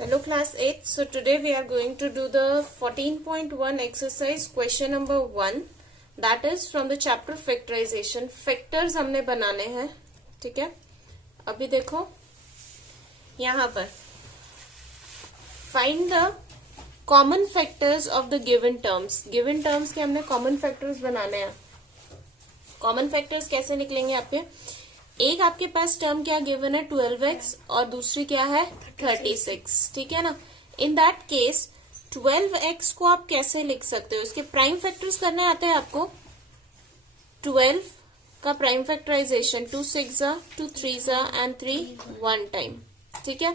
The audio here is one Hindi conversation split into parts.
Hello class 8. So today we are going to do the 14.1 exercise question number 1 that is from the chapter factorization. Factors हमने बनाने हैं, ठीक है। अभी देखो यहाँ पर find the common factors of the given terms. Given terms के हमने common factors बनाने हैं। Common factors कैसे निकलेंगे आपके? एक आपके पास टर्म क्या गिवन है 12x और दूसरी क्या है 36, ठीक है ना। इन दैट केस 12x को आप कैसे लिख सकते हो? इसके प्राइम फैक्टर्स करने आते हैं आपको। 12 का प्राइम फैक्टराइजेशन 2 6 2 3 एंड 3 1 टाइम, ठीक है।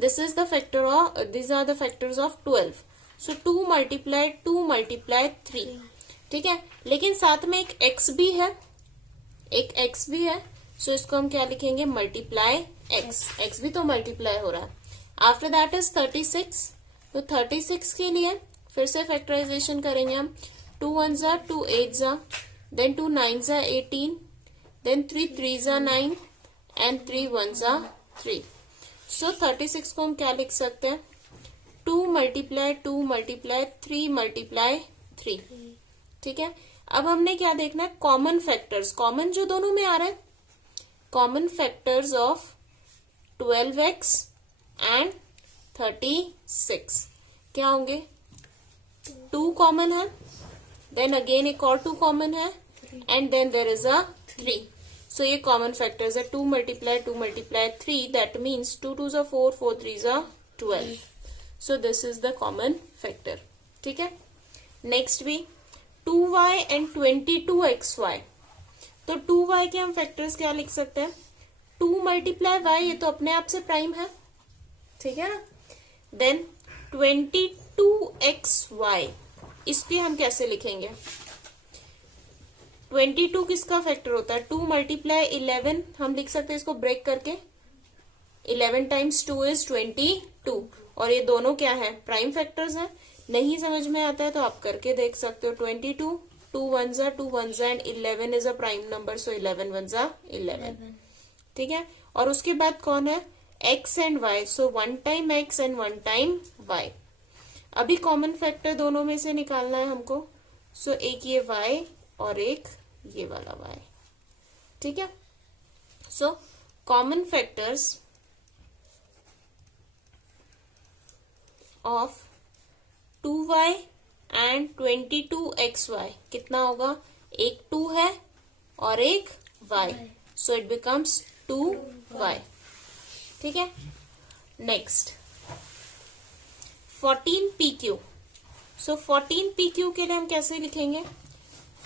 This is the factor of this are the factors of 12। So 2 multiply 3, ठीक है। लेकिन साथ में एक x भी है, सो इसको हम क्या लिखेंगे मल्टीप्लाई x भी तो मल्टीप्लाई हो रहा है। आफ्टर दैट इज 36, तो 36 के लिए फिर से फैक्टराइजेशन करेंगे हम। 2 1 2 8 देन 2 9 18 देन 3 3 9 एंड 3 1 3। सो 36 को हम क्या लिख सकते हैं 2 मल्टीप्लाई 3 मल्टीप्लाई 3, ठीक है। अब हमने क्या देखना है कॉमन फैक्टर्स, कॉमन जो दोनों में आ रहा है, common factors of 12x and 36 क्या होंगे? 2 कॉमन है, देन अगेन एक और 2 कॉमन है and then there is a 3। So ये कॉमन फैक्टर्स है 2 multiply 3, that means 2 2 4 4 3 12। So this is the common factor, ठीक है। नेक्स्ट भी 2y एंड 22xy। तो 2y के हम फैक्टर्स क्या लिख सकते हैं 2 मल्टीप्लाई y, ये तो अपने आप से प्राइम है, ठीक है ना। देन 22xy इसके हम कैसे लिखेंगे 22 किसका फैक्टर होता है 2 मल्टीप्लाई 11, हम लिख सकते हैं इसको ब्रेक करके 11 टाइम्स 2 इज 22 और ये दोनों क्या है प्राइम फैक्टर्स है। नहीं समझ में आता है तो आप करके देख सकते हो 22 2 1 and 11 is a prime number, सो 11 1 11, ठीक है। और उसके बाद कौन है x and y, so 1 time x and 1 time y। अभी कॉमन फैक्टर दोनों में से निकालना है हमको, सो एक ये y और एक ये वाला y, ठीक है। So common factors of 2y and 22xy कितना होगा? एक 2 है और एक y, so it becomes 2y, ठीक है। Next 14pq। सो 14pq के लिए हम कैसे लिखेंगे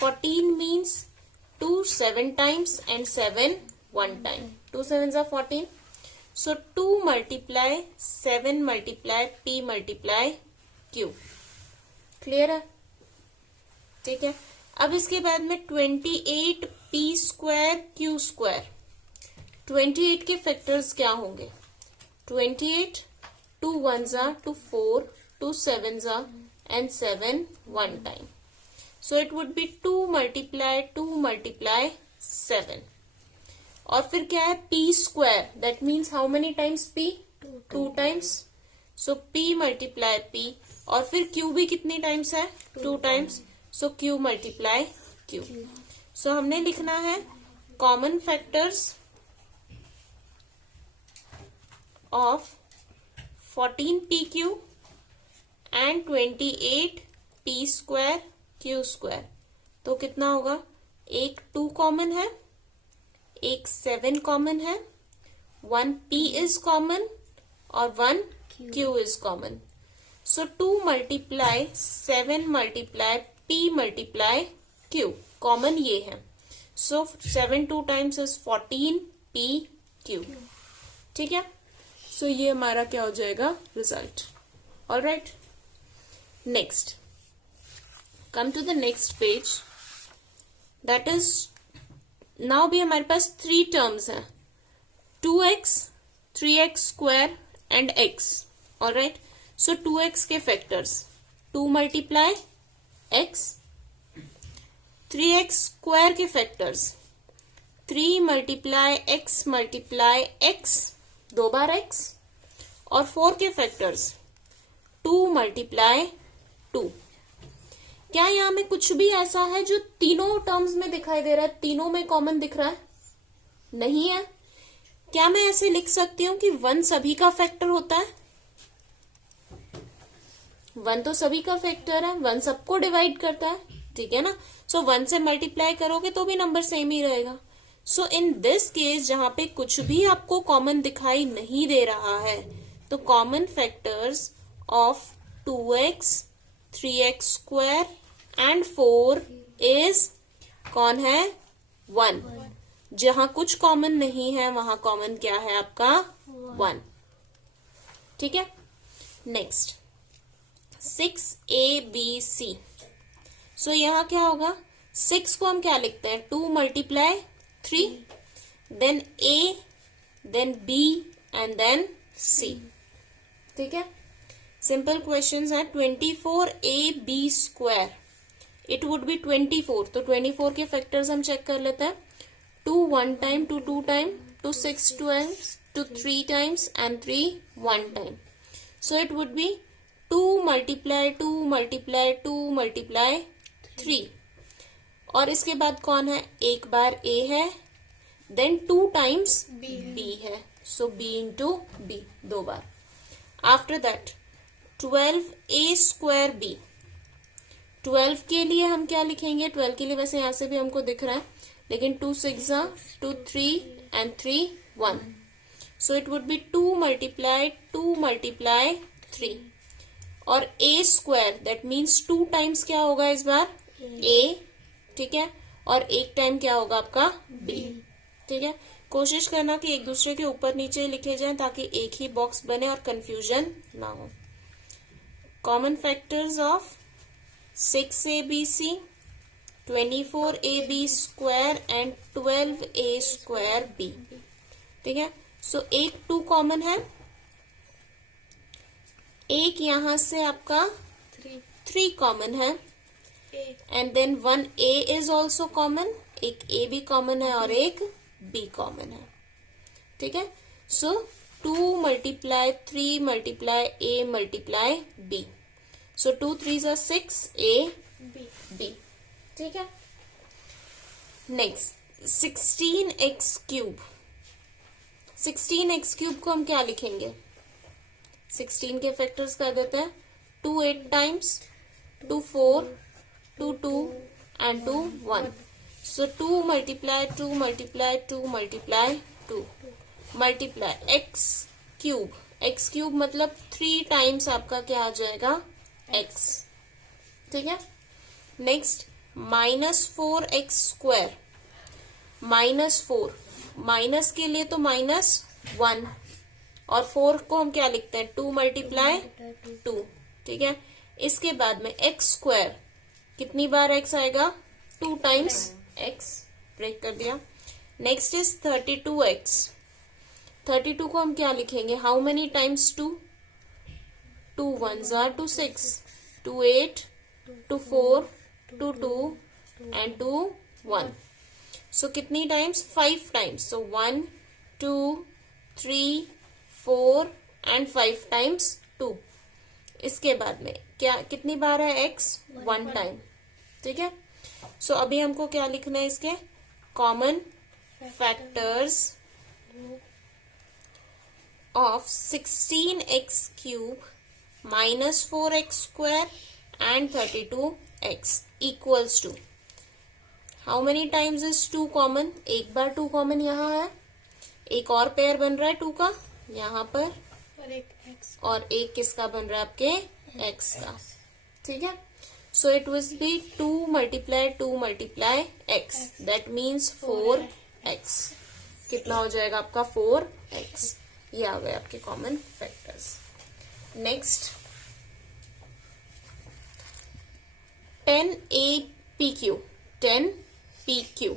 14 means 2 7 times and 7 1 time, 2 7 14। So 2 multiply 7 multiply p multiply q, clear है, ठीक है। अब इसके बाद में 28p स्क्वायर q स्क्वायर, 28 के फैक्टर्स क्या होंगे 28 2 1 2 4 2 7 and 7 1 time, so it would be 2 multiply 7। और फिर क्या है p square, that means how many times p 2 times, so p multiply p। और फिर q भी कितनी टाइम्स है 2 टाइम्स, सो q मल्टीप्लाई q। सो हमने लिखना है common factors of 14pq and 28p square q square. तो कितना होगा एक 2 कॉमन है, एक 7 कॉमन है, 1 p इज कॉमन और 1 q is common. So 2 multiply 7 multiply p multiply q, common ये है, सो 7 2 टाइम्स इज 14p q, ठीक है। सो ये हमारा क्या हो जाएगा result. Alright, next come to the next page, that is now भी हमारे पास 3 टर्म्स हैं 2x 3x square and x। Alright, so 2x के factors 2 multiply x, 3x square के factors 3 multiply x multiply x, 2 बार x, और 4 के फैक्टर्स 2 मल्टीप्लाई 2। क्या यहाँ में कुछ भी ऐसा है जो तीनों टर्म्स में दिखाई दे रहा है, तीनों में कॉमन दिख रहा है? नहीं है। क्या मैं ऐसे लिख सकती हूँ कि 1 सभी का फैक्टर होता है? 1 तो सभी का फैक्टर है, 1 सबको डिवाइड करता है, ठीक है ना। सो 1 से मल्टीप्लाई करोगे तो भी नंबर सेम ही रहेगा। सो इन दिस केस जहां पे कुछ भी आपको कॉमन दिखाई नहीं दे रहा है, तो common factors of 2x 3x square and 4 is कौन है? 1। जहां कुछ कॉमन नहीं है वहां कॉमन क्या है आपका? 1। ठीक है। Next 6abc। सो यहाँ क्या होगा? 6 को हम क्या लिखते हैं? 2 multiply 3, then a, then b and then c। ठीक है। सिंपल क्वेश्चंस है। 24ab square it would be 24। तो 24 के फैक्टर्स हम चेक कर लेते हैं। 2 1 time, 2 2 time, 2 6 12, 2 3 times and 3 1 time. So it would be 2 multiply 2 multiply 2 multiply 3। और इसके बाद कौन है? एक बार a है, देन 2 टाइम्स b है। सो b into b 2 bar. After that 12a square b। 12 के लिए हम क्या लिखेंगे? 12 के लिए वैसे यहां से भी हमको दिख रहा है, लेकिन 2 6 2 3 and 3 1। So it would be 2 multiply 2 multiply 3। और a square that means 2 times क्या होगा इस बार? a, ठीक है। और एक टाइम क्या होगा आपका? b, ठीक है। कोशिश करना कि एक दूसरे के ऊपर नीचे लिखे जाएं ताकि एक ही बॉक्स बने और कंफ्यूजन ना हो। Common factors of 6abc, 24ab square and 12a square b। ठीक है। सो एक 2 कॉमन है, एक यहां से आपका 3 कॉमन है, and then 1a is also common. एक a भी कॉमन है और एक b कॉमन है। ठीक है। So 2 multiply 3 multiply a multiply b। So 2 3 6 a b। ठीक है। Next 16x cube. 16x cube को हम क्या लिखेंगे? 16 के फैक्टर्स कर देते हैं। 2 8 times, 2 4, 2 2 and 2 1। So 2 multiply 2 multiply 2 multiply 2 multiply x cube. x cube मतलब 3 टाइम्स आपका क्या आ जाएगा? x। ठीक है। Next -4x square. -4 माइनस के लिए तो -1 और 4 को हम क्या लिखते हैं? 2 मल्टीप्लाई 2। ठीक है। इसके बाद में x स्क्वायर कितनी बार x आएगा? 2 टाइम्स x। ब्रेक कर दिया। Next is 32x। 32 को हम क्या लिखेंगे? How many times 2? 2 1s are 2 6, 2 8, 2 4, 2 2 and 2 1। सो कितनी times? 5 times. So 1 2 3 4 and 5 times 2। इसके बाद में क्या कितनी बार है x? 1 टाइम। ठीक है। सो अभी हमको क्या लिखना है? इसके common factors of 16x cube -4x square and 32x equals to how many times is 2 common? एक बार 2 कॉमन यहाँ है, एक और पेयर बन रहा है 2 का यहाँ पर, और एक किसका बन रहा है? आपके x का। ठीक है। So it will be 2 multiply 2 multiply x that means 4x। कितना हो जाएगा आपका? 4x। ये आ गए आपके common factors. Next 10apq 10pq।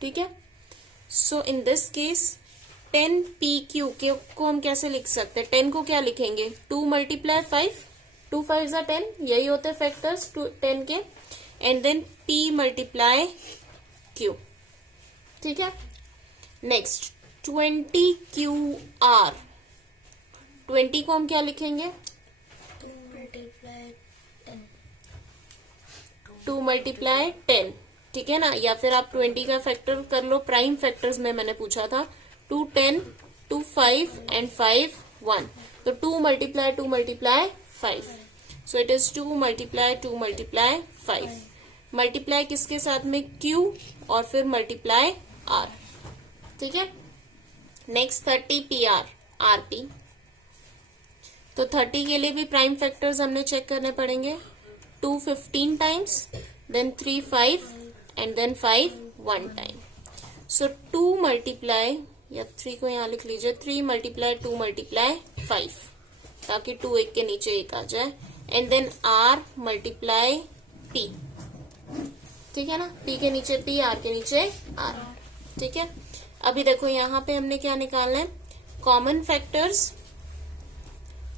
ठीक है। सो इन दिस केस 10pq को हम कैसे लिख सकते हैं? 10 को क्या लिखेंगे? 2 मल्टीप्लाई 5, 2 5 10, यही होते हैं फैक्टर्स 10 के, and then p multiply q। ठीक है। Next 20qr। 20 को हम क्या लिखेंगे? 2 मल्टीप्लाई 10, ठीक है ना। या फिर आप 20 का फैक्टर कर लो, प्राइम फैक्टर्स में मैंने पूछा था। 2 10, 2 5 एंड 5 1, तो 2 multiply 5, so it is 2 multiply 5। Multiply किसके साथ में? Q, और फिर मल्टीप्लाई R, ठीक है। नेक्स्ट 30 PR RP, तो 30 के लिए भी प्राइम फैक्टर्स हमने चेक करने पड़ेंगे। 2 15 times, then 3 5 and then 5 1 time. So 2 multiply, या 3 को यहाँ लिख लीजिए, 3 मल्टीप्लाई 2 मल्टीप्लाई 5, ताकि 2 एक के नीचे एक आ जाए। And then R multiply P, ठीक है ना। P के नीचे P, R के नीचे R, ठीक है। अभी देखो यहाँ पे हमने क्या निकालना है? कॉमन फैक्टर्स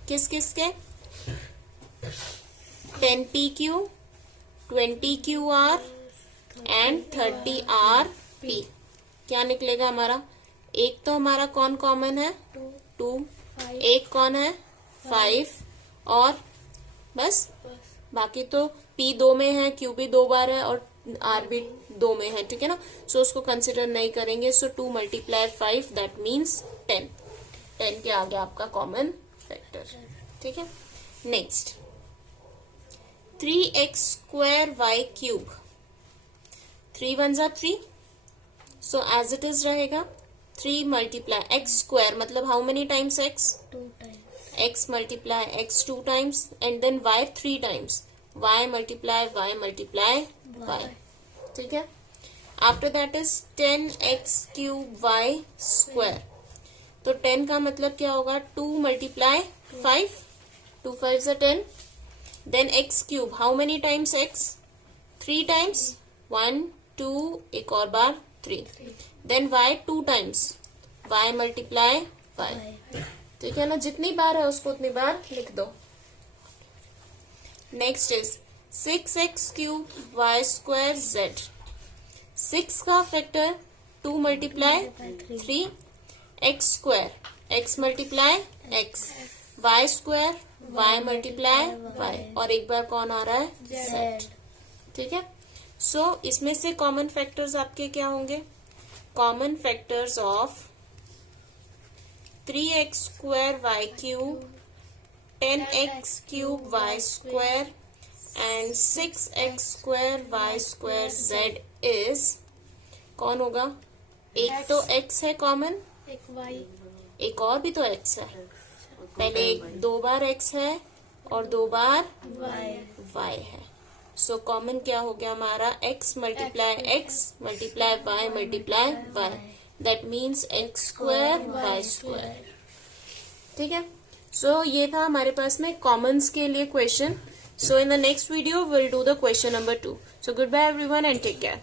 किस किस के? 10PQ, 20QR and 30RP। क्या निकलेगा हमारा? एक तो हमारा कौन कॉमन है? 2, एक कौन है? 5, और बस बाकी तो P 2 में है, Q भी 2 बार है, और R भी 2 में है, ठीक है ना। सो उसको कंसिडर नहीं करेंगे। सो 2 मल्टीप्लाई 5, दैट मीन्स 10। 10 के आगे आपका कॉमन फैक्टर, ठीक है। Next 3x square y cube, 3 1 जा 3, सो एज इट इज रहेगा 3 मल्टीप्लाई x स्क्वायर, मतलब how many times x? 2 times. x multiply x 2 times, and then y 3 times, y multiply y, ठीक है। After that is 10x cube y square, तो 10 का मतलब क्या होगा? 2 मल्टीप्लाई 5, 2 5 जा 10, then x cube, how many times x? 3 times, 1 2, एक और बार 3, then y 2 times, y multiply y, ठीक है ना। जितनी बार है उसको उतनी बार लिख दो। Next is 6x cube y square z, 6 का factor 2 multiply 3, x square, x multiply x, y square, y multiply y, और एक बार कौन आ रहा है? z, ठीक है। सो इसमें से कॉमन फैक्टर्स आपके क्या होंगे? Common factors of 3x square y cube, 10x cube y square and 6x square y square z is, कौन होगा? एक तो x है कॉमन, एक y, एक और भी तो x है। पहले 2 बार x है और 2 बार y है। सो कॉमन क्या हो गया हमारा? x multiply x multiply y multiply y, that means x square y square, ठीक है। सो ये था हमारे पास में कॉमन्स के लिए question. So in the next video will do the question number 2. So goodbye everyone and take care.